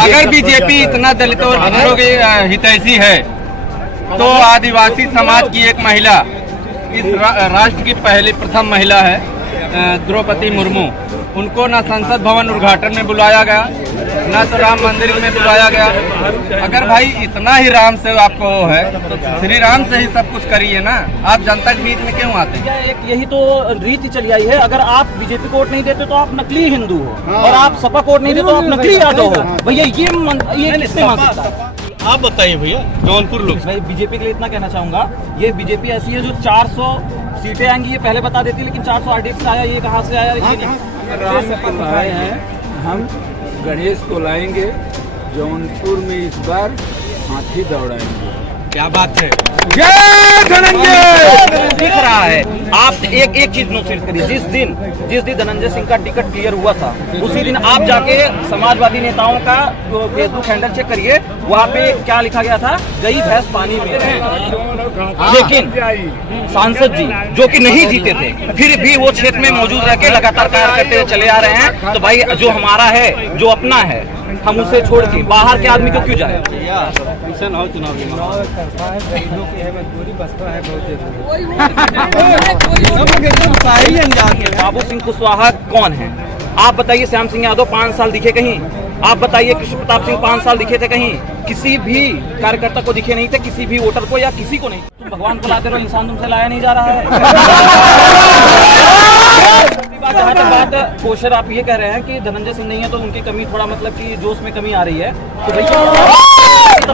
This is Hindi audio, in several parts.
अगर बीजेपी इतना दलितों और पिछड़ों की हितैषी है तो आदिवासी समाज की एक महिला, इस राष्ट्र की पहली प्रथम महिला है द्रौपदी मुर्मू, उनको न संसद भवन उद्घाटन में बुलाया गया, न तो राम मंदिर में बुलाया गया। अगर भाई इतना ही राम से आपको है तो श्री राम से ही सब कुछ करिए ना, आप जनता के बीच में क्यों आते हैं? एक यही तो रीति चली आई है। अगर आप बीजेपी को वोट नहीं देते तो आप नकली हिंदू हो, और आप सपा को वोट नहीं देते तो आप नकली यादव हो। भैया ये किसने मान सकता है? आप बताइए भैया, जौनपुर लोग। मैं बीजेपी के लिए इतना कहना चाहूंगा, ये बीजेपी ऐसी है जो 400 सीटें आएंगी ये पहले बता देती है, लेकिन 400 RDX आया, ये कहाँ से आया? ये राम आए हैं, हम गणेश को लाएंगे जौनपुर में, इस बार हाथी दौड़ाएंगे। क्या बात है, जय धनंजय। दिख रहा है। आप एक चीज नोटिस करिए, जिस दिन धनंजय सिंह का टिकट क्लियर हुआ था उसी दिन आप जाके समाजवादी नेताओं का फेसबुक हैंडल चेक करिए, वहाँ पे क्या लिखा गया था, गई भैंस पानी में। लेकिन सांसद जी जो कि नहीं जीते थे फिर भी वो क्षेत्र में मौजूद रह के लगातार कार्य करते हुए चले आ रहे हैं। तो भाई जो हमारा है, जो अपना है, हम उसे छोड़ के बाहर के आदमी को क्यों जाए? बाबू सिंह कुशवाहा कौन है? आप बताइए। श्याम सिंह यादव 5 साल दिखे कहीं? आप बताइए कृष्ण प्रताप सिंह 5 साल दिखे थे कहीं? किसी भी कार्यकर्ता को दिखे नहीं थे, किसी भी वोटर को या किसी को नहीं। तुम भगवान को लाते रहो, इंसान तुमसे लाया नहीं जा रहा है। जहाँ तक बात कोशर, आप ये कह रहे हैं कि धनंजय सिंह नहीं है तो उनकी कमी, थोड़ा मतलब कि जोश में कमी आ रही है, तो भैया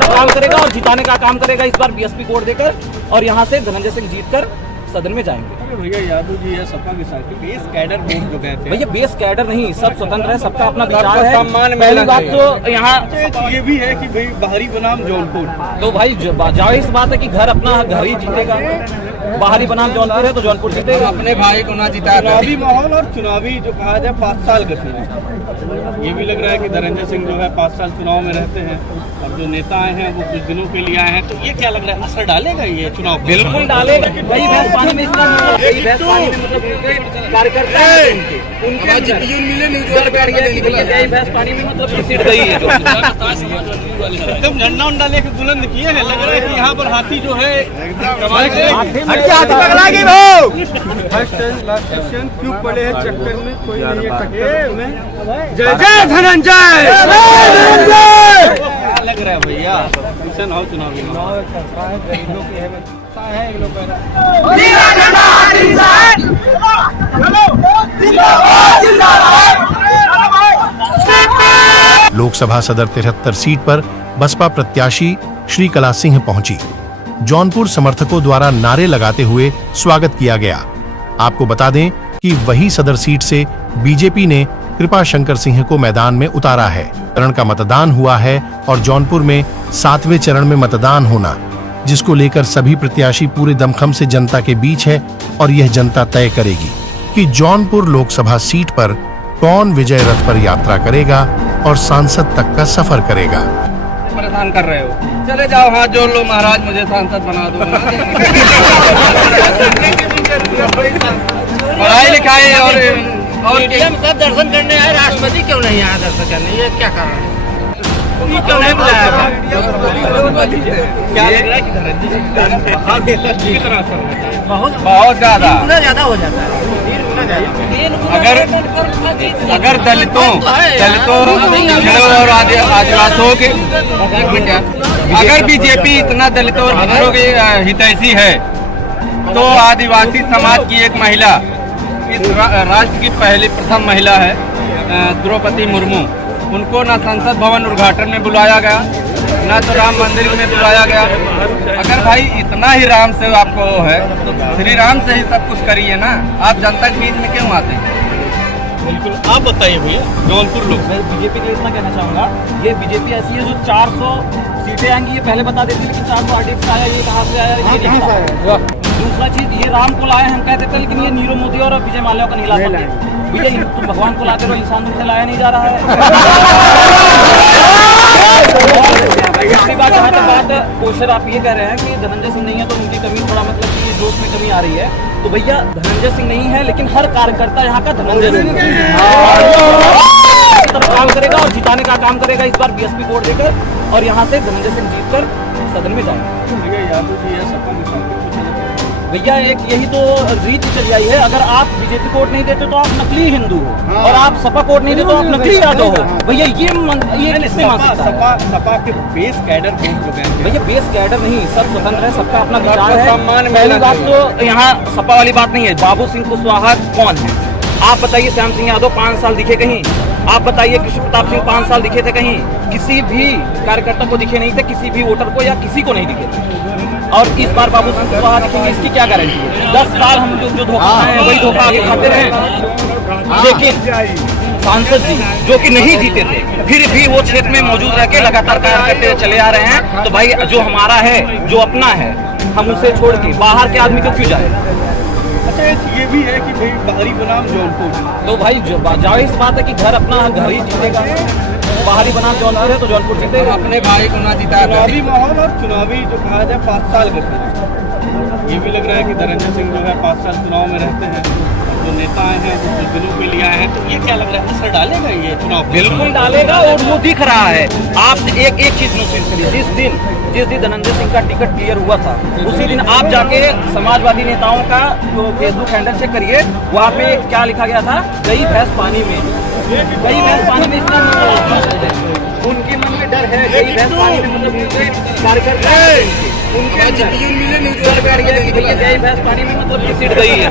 काम करेगा और जिताने का काम करेगा इस बार BSP कोड देकर, और यहाँ से धनंजय सिंह जीतकर सदन में जाएंगे। भैया यादव जी है सपा के साथ बेस कैडर वोट जो कहते हैं। भैया बेस कैडर नहीं, सब स्वतंत्र है, सबका अपना विचार है। सम्मान पहली बात तो यहाँ ये भी है कि भाई बाहरी बनाम जौनपुर, तो भाई जाहिर बात है कि घर अपना घर ही जीतेगा। बाहरी बनाम जौनपुर है तो जौनपुर जीतेगा। अपने भाई को ना जिता। चुनावी माहौल और चुनावी जो कहा जाए 5 साल का चुनाव, ये भी लग रहा है कि धनंजय सिंह जो है 5 साल चुनाव में रहते हैं, और जो नेता आए हैं वो कुछ दिनों के लिए आए हैं, तो ये क्या लग रहा है, असर डालेगा ये चुनाव? बिल्कुल डालेगा। कई भैंस पानी में इतना कई भैंस पानी में मतलब कार्यकर्ता है उनके मिले नहीं, कई भैंस पानी में मतलब सिट गई है। एकदम झंडा उंडा लेके बुलंद किए हैं, लग रहा है कि यहाँ पर हाथी जो है क्यों पड़े हैं चक्कर में, कोई नहीं है। जय जय धनंजय। लग रहा है भैया चुनावी लोकसभा सदर 73 सीट पर बसपा प्रत्याशी श्री कला सिंह पहुंची। जौनपुर समर्थकों द्वारा नारे लगाते हुए स्वागत किया गया। आपको बता दें कि वही सदर सीट से बीजेपी ने कृपा शंकर सिंह को मैदान में उतारा है। चरण का मतदान हुआ है और जौनपुर में 7वें चरण में मतदान होना, जिसको लेकर सभी प्रत्याशी पूरे दमखम से जनता के बीच है, और यह जनता तय करेगी कि जौनपुर लोकसभा सीट पर कौन विजय रथ पर यात्रा करेगा और सांसद तक का सफर करेगा। परेशान कर रहे हो, चले जाओ हाथ जोड़ लो महाराज, मुझे सांसद बना दो। पढ़ाई लिखाई और सब दर्शन करने आए, राष्ट्रपति क्यों नहीं आया दर्शन करने? ये क्या कारण है? क्यों नहीं बुलाया? क्या लग रहा है कि बहुत ज्यादा हो जाता है। अगर दलितों और आदिवासियों के, अगर बीजेपी इतना दलितों और पिछड़ों की हितैषी है तो आदिवासी समाज की एक महिला, इस राष्ट्र की पहली प्रथम महिला है द्रौपदी मुर्मू, उनको न संसद भवन उद्घाटन में बुलाया गया, न तो राम मंदिर में बुलाया गया। अगर भाई इतना ही राम से आपको है तो श्री राम से ही सब कुछ करिए ना, आप जनता के बीच में क्यों आते हैं? बिल्कुल, आप बताइए भैया, जौनपुर लोग। मैं बीजेपी के लिए इतना कहना चाहूंगा, ये बीजेपी ऐसी है जो 400 सीटें आएंगी ये पहले बता देती है, लेकिन 400 RDX आया, ये कहाँ से आया? ये नहीं पता। दूसरा चीज, ये राम को लाए हम कहते थे, लेकिन ये नीरव मोदी और विजय माल्या का नहीं ला पाते। भैया तुम भगवान को लाते रहो, इंसान तुमसे लाया नहीं जा रहा है। बात जहाँ तक बात कोशर, आप ये कह रहे हैं कि धनंजय सिंह नहीं है तो उनकी कमी, थोड़ा मतलब कि जोश में कमी आ रही है, तो भैया धनंजय सिंह नहीं है लेकिन हर कार्यकर्ता यहाँ का धनंजय सिंह है। तरफ काम करेगा और जिताने का काम करेगा इस बार बीएसपी वोट देकर, और यहाँ से धनंजय सिंह जीतकर सदन में जाएंगे। भैया यादव जी है सपा में कुछ अलग है। भैया एक यही तो रीत चली आई है, अगर आप बीजेपी वोट नहीं देते तो आप नकली हिंदू हो, और आप सपा वोट नहीं देते तो आप नकली यादव हो। भैया ये किसने मान सकता है? सपा के बेस कैडर वोट जो हैं भैया बेस कैडर नहीं, सब स्वतंत्र है, सबका अपना विचार है। सम्मान पहली बात तो यहाँ सपा वाली बात नहीं है। बाबू सिंह कुशवाहा कौन है आप बताइए? श्याम सिंह यादव 5 साल दिखे कहीं? आप बताइए कृष्ण प्रताप सिंह 5 साल दिखे थे कहीं? किसी भी कार्यकर्ता को दिखे नहीं थे, किसी भी वोटर को या किसी को नहीं दिखे थे। और इस बार बाबू सिंह कुशवाहा दिखेंगे, इसकी क्या गारंटी है? 10 साल हम जो धोखा खाए हैं वही धोखा आगे खाते रहे। लेकिन सांसद जी जो कि नहीं जीते थे फिर भी वो क्षेत्र में मौजूद रह के लगातार कार्य करते हुए चले आ रहे हैं, तो भाई जो हमारा है, जो अपना है, हम उसे छोड़ के बाहर के आदमी को क्यों जाए? अच्छा ये भी है कि भाई बाहरी बनाम जौनपुर, तो भाई जो जाहिर सी बात है कि घर अपना घर ही जीतेगा। बाहरी बनाम जौनपुर है तो जौनपुर जीतेगा। अपने भाई को ना जिता चुनावी माहौल और चुनावी जो कहा जाए 5 साल का चुनाव, ये भी लग रहा है कि धनंजय सिंह जो है 5 साल चुनाव में रहते हैं, जो नेता आए हैं वो कुछ दिनों के लिए आए हैं, तो ये क्या लग रहा है असर डालेगा ये चुनाव? बिल्कुल डालेगा, और वो दिख रहा है। आप एक चीज नोटिस करिए, जिस दिन धनंजय सिंह का टिकट क्लियर हुआ था उसी दिन आप जाके समाजवादी नेताओं का जो फेसबुक हैंडल चेक करिए, वहाँ पे क्या लिखा गया था? गई भैंस पानी में, गई भैंस पानी में। इतना उनके मन में डर है, गई भैंस पानी में, मतलब कार्यकर्ता उनके गई भैंस पानी में, मतलब ये सीट गई है।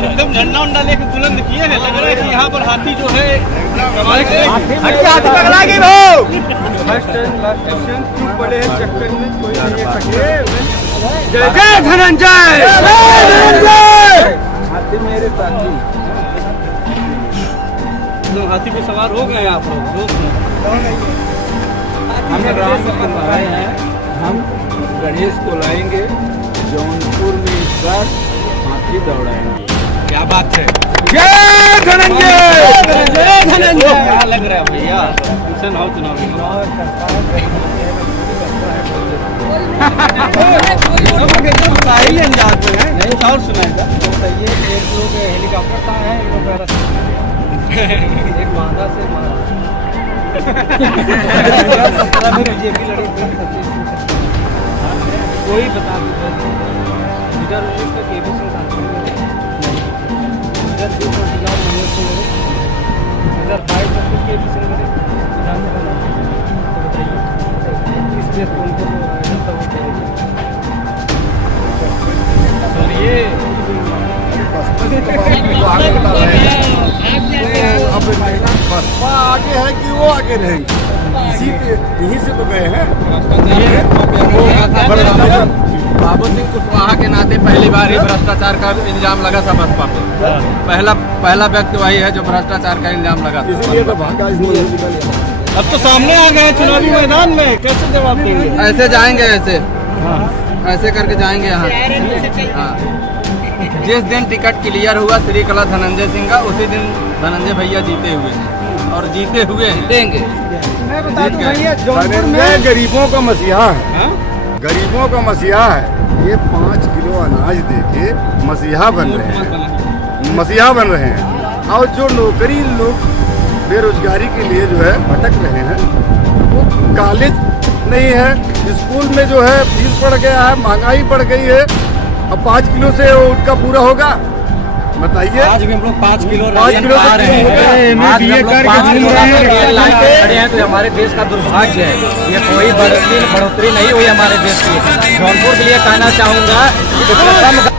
एकदम झंडा उंडा लेके बुलंद किए हैं, लग रहा है कि यहाँ पर हाथी जो है जय धनंजय, हाथी मेरे साथी। हाथी पे सवार हो गए आप लोग। हम राम आए हैं, हम गणेश को लाएंगे, जौनपुर में इस बार हाथी दौड़ाएंगे। क्या बात है? जय धनंजय, जय धनंजय। क्या लग रहा है भैया किशन हो चुनावी साहिल अंदाज में है, कुछ और सुनाएगा? ये एक लोग हेलीकॉप्टर से आए हैं, एक मादा से बीजेपी लड़ी थी, कोई बता दीजिए। 2019 का केपी सिंह सांसद थे, 2020 और 2022 में केपी सिंह मिले विधानसभा में, तो बताइए इसमें कौन जनता वोट करेगी? बसपा आगे है कि वो आगे रहेंगे? यहीं से तो गए हैं। बाबू सिंह कुशवाहा के नाते पहली बार ही भ्रष्टाचार का इल्जाम लगा था बसपा पे। पहला व्यक्ति वही है जो भ्रष्टाचार का इल्जाम लगा था। इसीलिए तो भागा इसलिए। अब तो सामने आ गए चुनावी मैदान में, कैसे जवाब देंगे? ऐसे जाएंगे, ऐसे करके जाएंगे यहाँ। हाँ, जिस दिन टिकट क्लियर हुआ श्री कला धनंजय सिंह का, उसी दिन धनंजय भैया जीते हुए हैं और जीते हुए हैं, देंगे। मैं बता दूं भैया, जौनपुर में धनंजय गरीबों का मसीहा है, गरीबों का मसीहा है। ये 5 किलो अनाज देके मसीहा बन रहे हैं। और जो नौकरी लोग बेरोजगारी के लिए जो है भटक रहे हैं, वो कॉलेज नहीं है, स्कूल में जो है फीस बढ़ गया है, महंगाई बढ़ गई है। अब 5 किलो से उनका पूरा होगा? बताइए। आज भी हम लोग 5 किलो आ रहे हैं। तो हमारे देश का दुर्भाग्य है, ये कोई बढ़ोतरी नहीं हुई हमारे देश की। जौनपुर के लिए कहना चाहूँगा कि